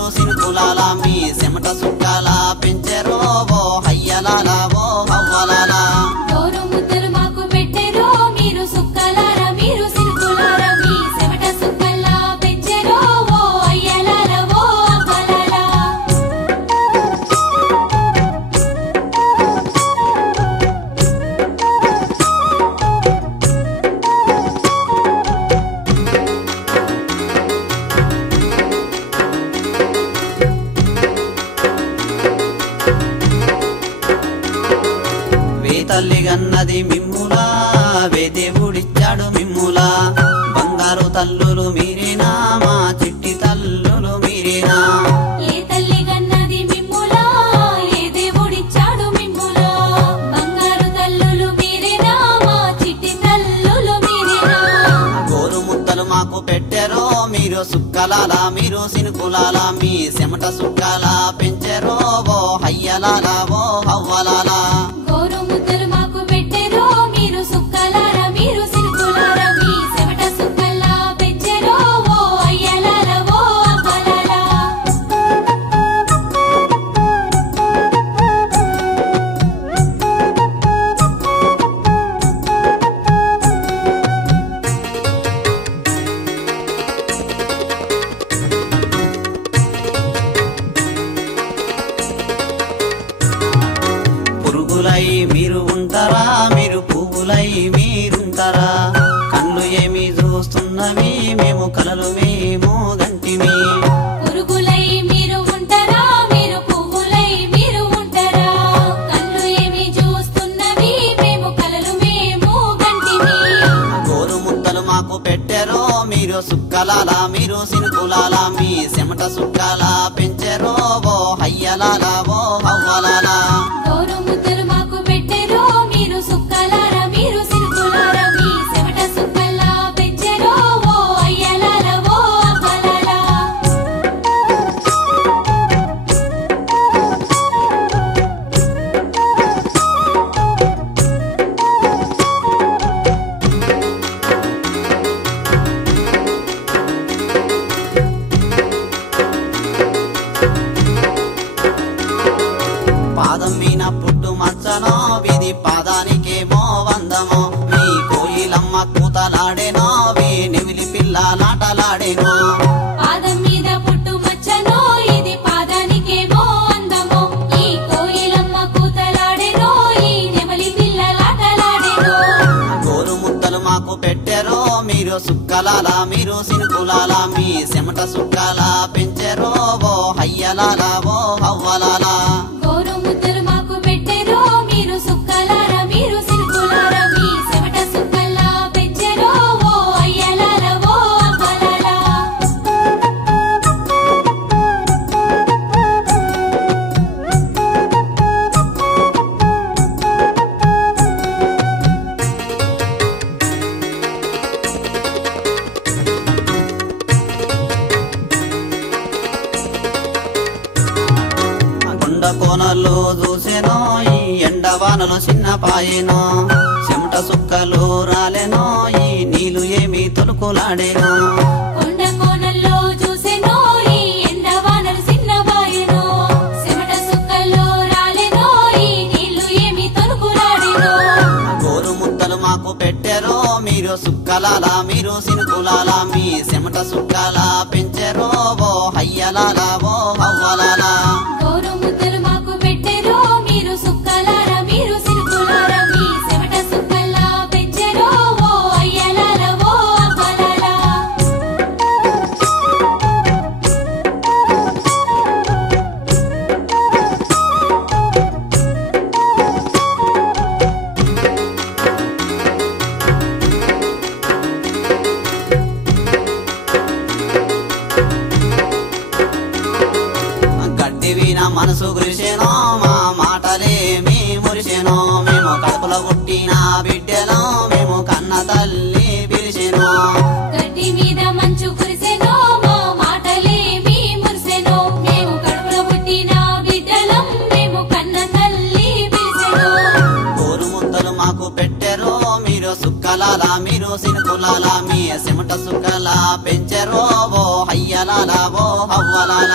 మీరు సినుకులాల మీ చెమట సుక్కల పెంచెరో ఓ హయ్యలాల ఓ హవ్వలాల గోరు ముద్దలు మాకు పెట్టెరో మీరు సుక్కలార మీరు సినుకులార మీ చెమట సుక్కల్లా పెంచెరో ఓ అయ్యలాల ఓ అవ్వలాల తల్లి గన్నది మిమ్ములా దేవుడిచ్చాడు మిమ్ములా బంగారు తల్లులు మీరేనా మా చిట్టి తల్లులు మీరేనా ఏ తల్లి గన్నది మిమ్ములా ఏ దేవుడిచ్చాడు మిమ్ములా బంగారు తల్లులు మీరేనా మా చిట్టి తల్లులు మీరేనా గోరు ముద్దలు మాకు పెట్టెరో మీరు సుక్కలాల మీరు సినుకులాల మీ చెమట సుక్కల పెంచెరో ఓ హయ్యలాల ఓ హవ్వలాల గోరు ముద్దలు మాకు పెట్టెరో మీరు సుక్కలార మీరు సినుకులార మీ చెమట సుక్కల్లా పెంచెరో ఓ అయ్యలాల ఓ అవ్వలాల పురుగులై మీరు ఉంటారా మీరు పువ్వులై మీరుంటారా కళ్ళు ఏమి చూస్తున్నవి మేము కలలు మేము గంటిమి పురుగులై మీరు ఉంటారా మీరు పువ్వులై మీరు ఉంటారా కళ్ళు ఏమి చూస్తున్నవి మేము కలలు మేము గంటిమి గోరు ముద్దలు మాకు పెట్టెరో మీరు సుక్కలాల మీరు సినుకులాల మీ చెమట సుక్కల పెంచెరో ఓ హయ్యలాల ఓ హవ్వలాల గోరు ముద్దలు మాకు పెట్టెరో మీరు సుక్కలార మీరు సినుకులార మీ చెమట సుక్కల్లా పెంచెరో ఓ అయ్యలాల ఓ అవ్వలాల పాదం మీన పుట్టు మచ్చనో విధి పాదానికేమో వందమో మీ కోయిలమ్మ కూతలాడేనో మీ నెమిలి పిల్లలాటలాడేనో పాదం మీద పుట్టు మచ్చనో ఇది పాదానికేమో అందమో ఈ కోయిలమ్మ కూతలాడెనో ఈ నెమలి పిల్లలాటలాడెనో గోరు ముద్దలు మాకు పెట్టెరో మీరు సుక్కలాల మీరు సినుకులాల మీ చెమట సుక్కల పెంచెరో ఓ హయ్యలాల ఓ హవ్వలాల గోరు ముద్దలు మాకు పెట్టెరో మీరు సుక్కలార మీరు సినుకులార మీ చెమట సుక్కల్లా పెంచెరో ఓ అయ్యలాల ఓ అవ్వలాల కొండ కోనల్లో చూసెనో ఈ ఎండవానలు చిన్న పాయెనో చెమట సుక్కలు రాలెనో ఈ నీళ్లు ఏమి తొలుకులాడేనో కొండ కోనల్లో చూసెనో ఈ ఎండవానలు సిన్నబాయెనో చెమట సుక్కల్లో రాలెనో ఈ నీళ్లు ఏమి తొలుకులాడెనో గోరు ముద్దలు మాకు పెట్టెరో మీరు సుక్కలాల మీరు సినుకులాల మీ చెమట సుక్కల పెంచెరో ఓ హయ్యలాల ఓ హవ్వలాల గోరు ముద్దలు మాకు పెట్టెరో మీరు సుక్కలార మీరు సినుకులార మీ చెమట సుక్కల్లా పెంచెరో ఓ అయ్యలాల ఓ అవ్వలాల గడ్డివి నా మనసు గురిసెనో మా మాటలేమి మురిసెనో మేము కడుపులో పుట్టిన బిడ్డలో మేము కన్న తల్లి పిలిచెనో గడ్డి మీద మంచు కురిసెనో మా మాటలేమి మురిసెనో మేము కడుపులో పుట్టిన బిడ్డలం మేము కన్న తల్లి పిలిచెనో గోరు ముద్దలు మాకు పెట్టెరో మీరు సుక్కలాల మీరు సినుకులాల మీ చెమట సుక్కల పెంచెరో ఓ హయ్యలాల ఓ హవ్వలాల